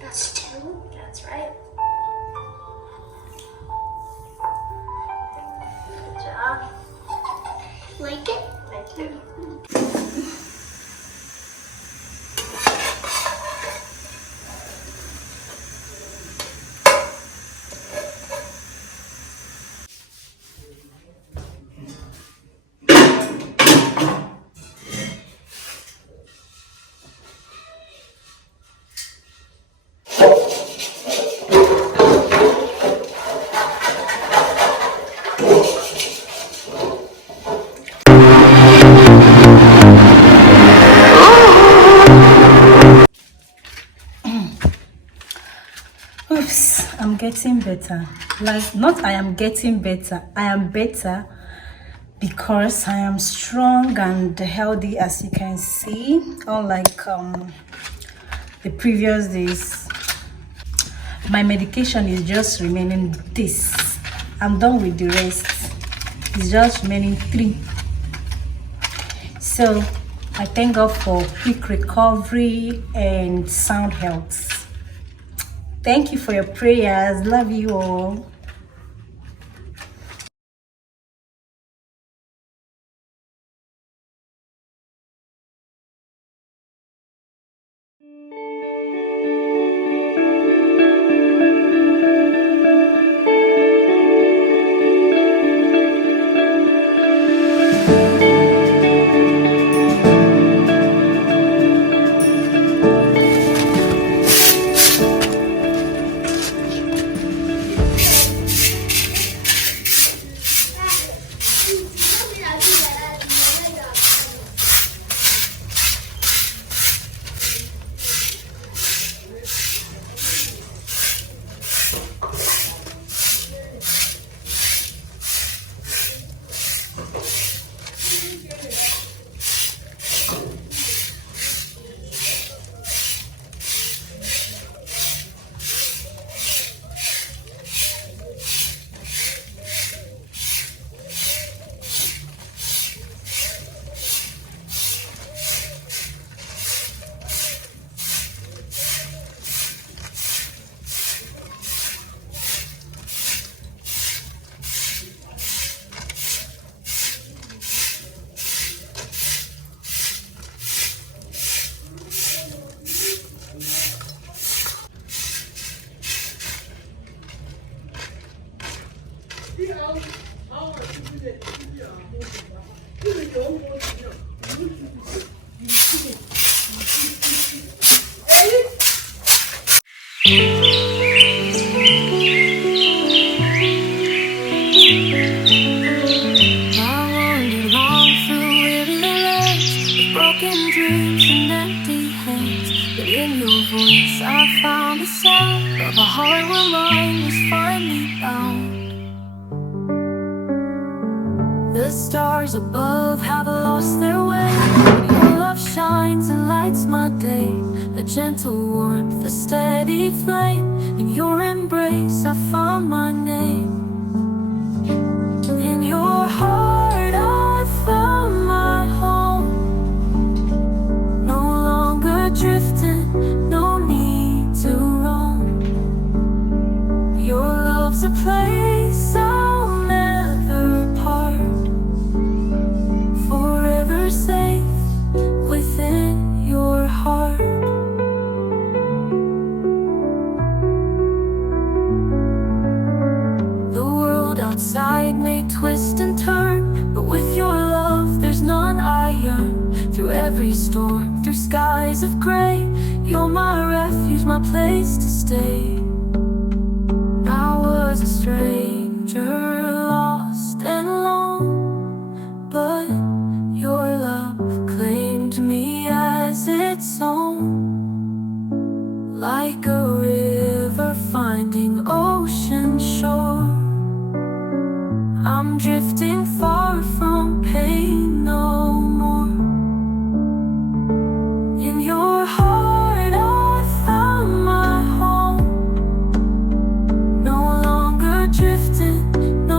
That's two. That's right. Good job. Like it? I do. Oops, I'm getting better. Like, not I am getting better, I am better because I am strong and healthy, as you can see, unlike the previous days. My medication is just remaining this. I'm done with the rest. It's just remaining 3. So I thank God for quick recovery and sound health. Thank you for your prayers. Love you all. I found the sound of a heart where mine was finally bound. The stars above have lost their way. Your love shines and lights my day. A gentle warmth, a steady flame. In your embrace I found my name. In your heart I found my home. No longer drifting, no need to roam. Your love's a place I'll never part. Forever safe within your heart. The world outside may twist and turn, but with your love there's none I yearn. Through every storm, through skies of gray, you're my refuge, my place to stay. I was a stranger, lost and alone, but your love claimed me as its own. Like a river finding ocean shore, I'm drifting far from pain no more. In your heart I found my home. No longer drifting, no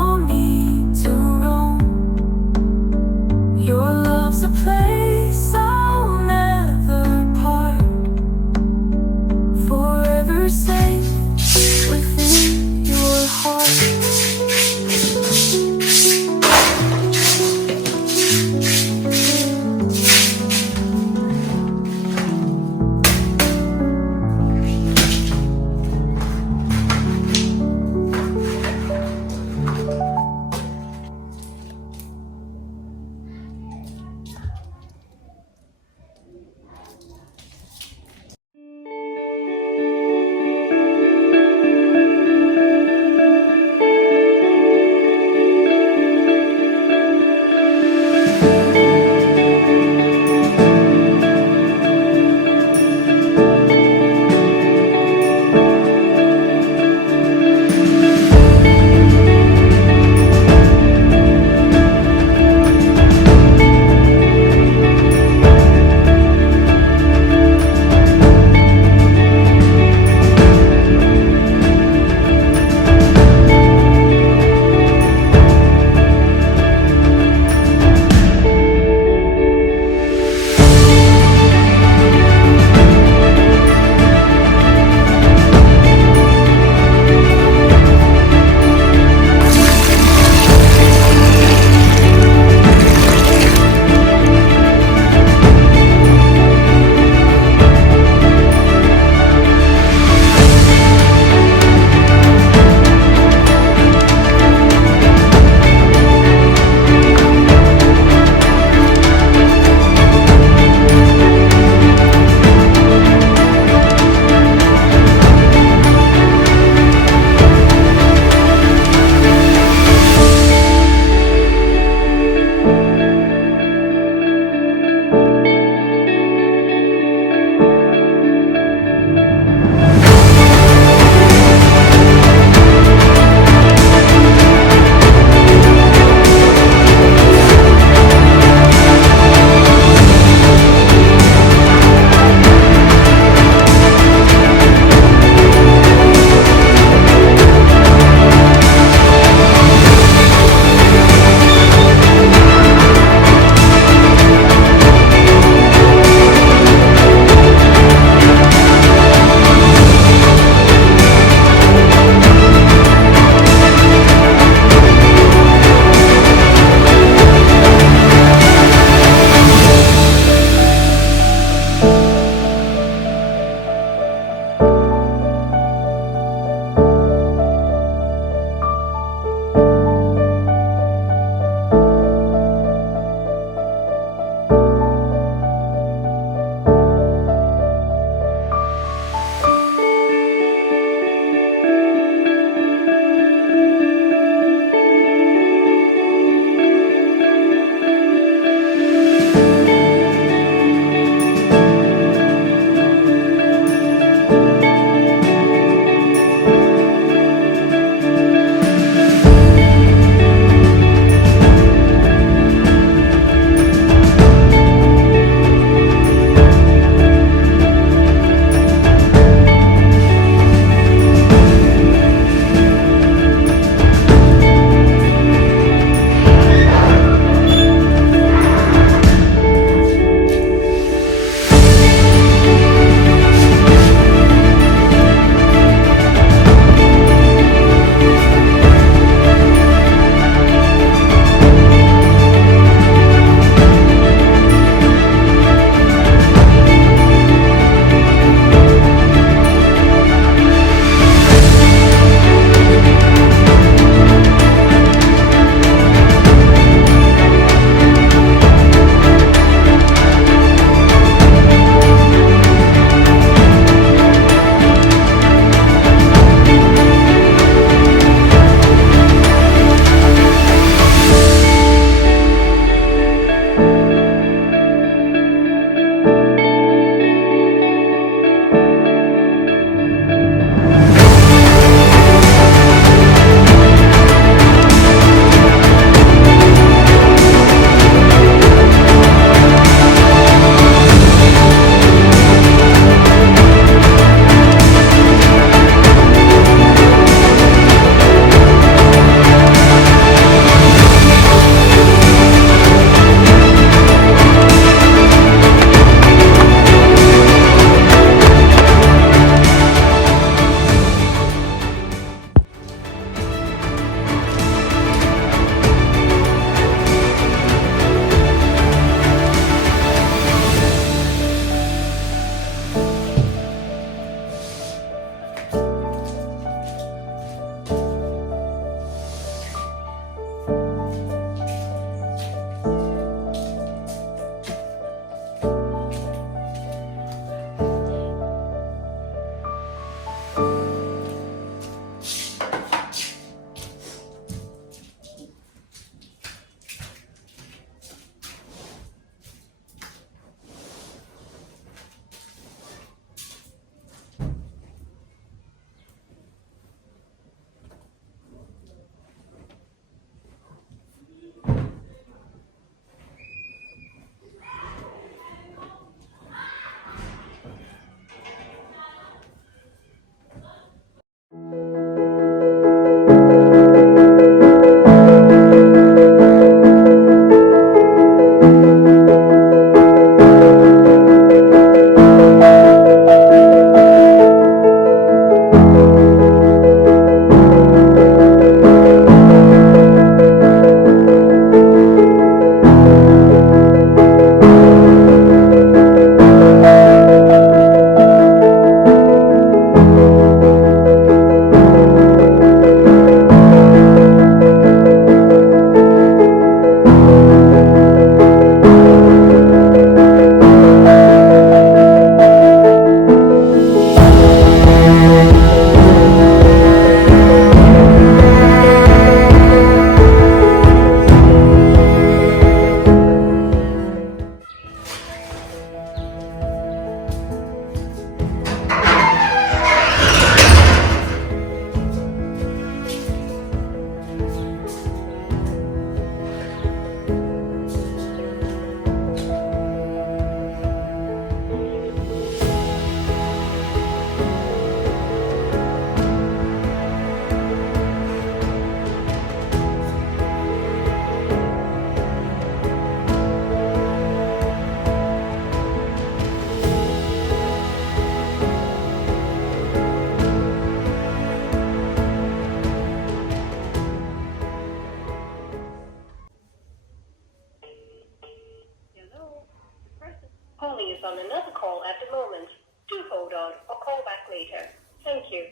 is on another call at the moment. Do hold on or call back later. Thank you.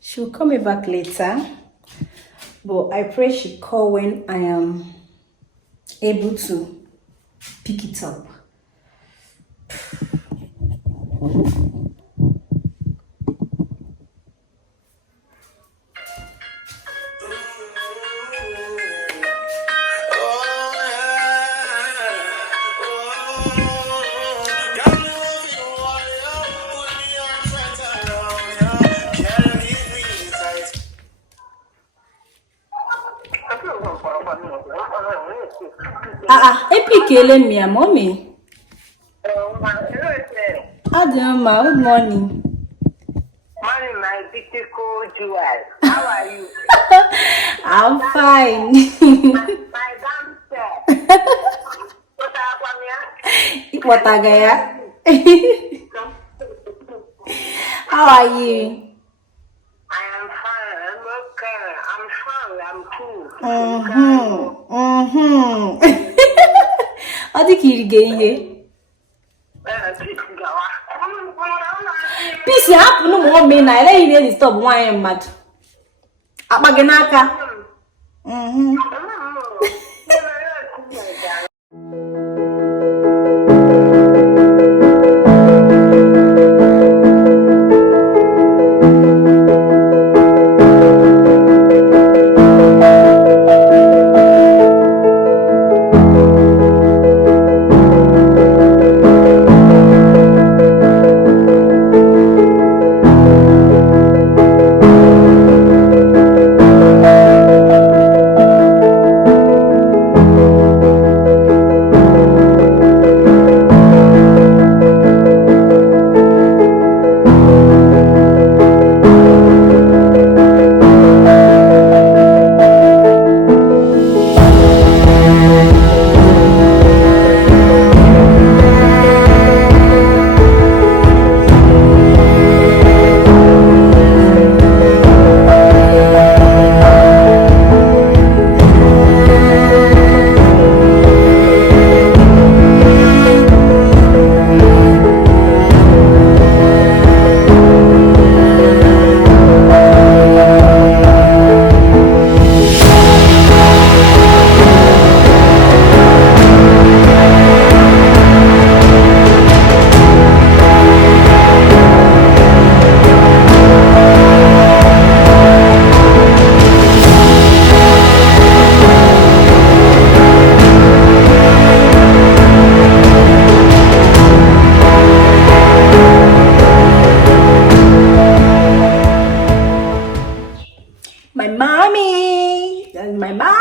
She'll call me back later, but I pray she'll call when I am able to pick it up. Epic me, mommy. Adama, good morning. Morning, my beautiful jewel. How are you? I'm fine. My downstairs. What agaya? How are you? I am fine. I'm okay. I'm strong. I'm cool. What did you get? Peace happen no more me na ele ile stop one mad. Abagenaka. My mommy. That's my mommy.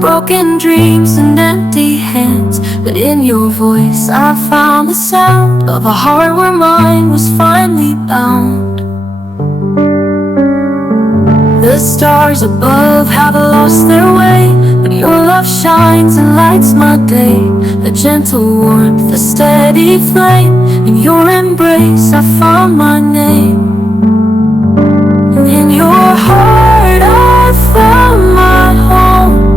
Broken dreams and empty hands, but in your voice I found the sound of a heart where mine was finally bound. The stars above have lost their way, but your love shines and lights my day. A gentle warmth, a steady flame, in your embrace I found my name. And in your heart I found my home.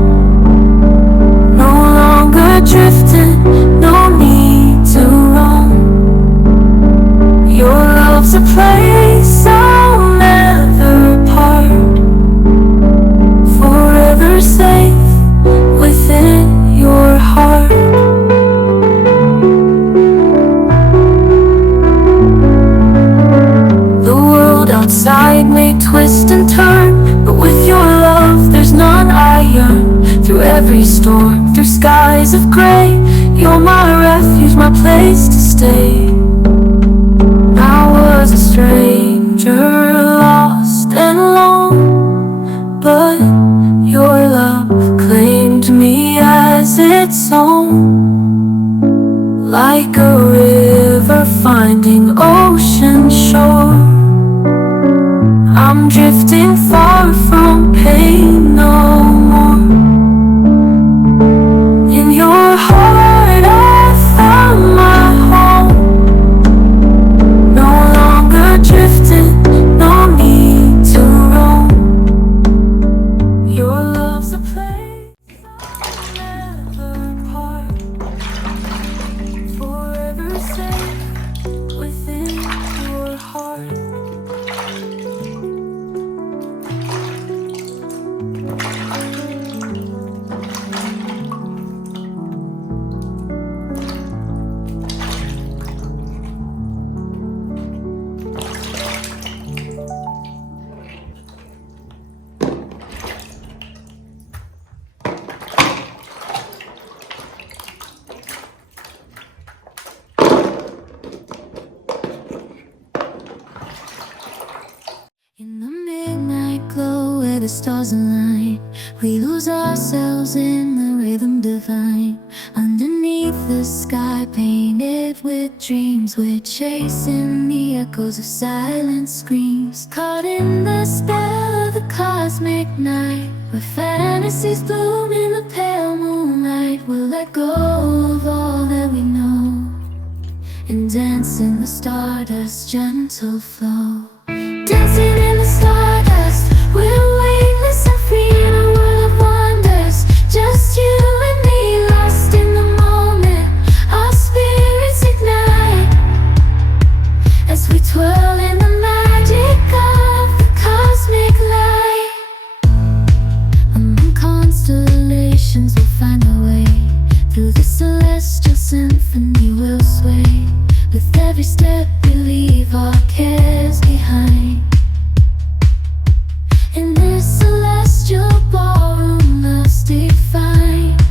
Drifting, no need to roam. Your love's a place I'll never part, forever safe within twist and turn, but with your love there's none. I yearn through every storm, through skies of gray. You're my refuge, my place to stay. I was a stranger, lost and alone, but your love claimed me as its own. Like a river finding ocean shore, I'm drifting far from pain no more. In your heart I found my home. No longer drifting, no need to roam. Your love's a place I'll never part. Forever safe within your heart. In the midnight glow where the stars align, we lose ourselves in the rhythm divine. Underneath the sky painted with dreams, we're chasing the echoes of silent screams. Caught in the spell of the cosmic night, where fantasies bloom in the pale moonlight. We'll let go of all that we know and dance in the stardust's gentle flow. Dancing in the stardust, we're weightless and free in a world of wonders. Just you and me, lost in the moment. Our spirits ignite as we twirl in the magic of the cosmic light. Among constellations we'll find our way. Through the celestial symphony we'll sway. With every step we leave our cares behind. In this celestial ballroom, love's defined.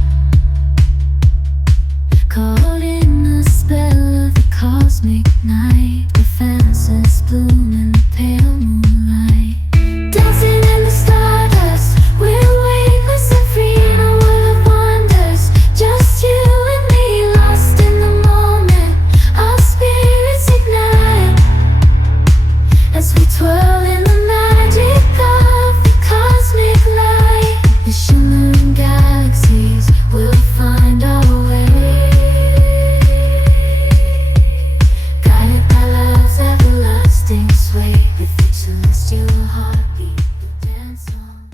Caught in the spell of the cosmic night, where fantasies bloom in the pale moonlight. Dancing in the stardust, we're weightless and free in a world of wonders. Just you and me, lost in the moment. Our spirits ignite as we twirl in the magic of the cosmic light. The shimmering galaxies will find our way, guided by love's everlasting sway. With each celestial heartbeat we dance on.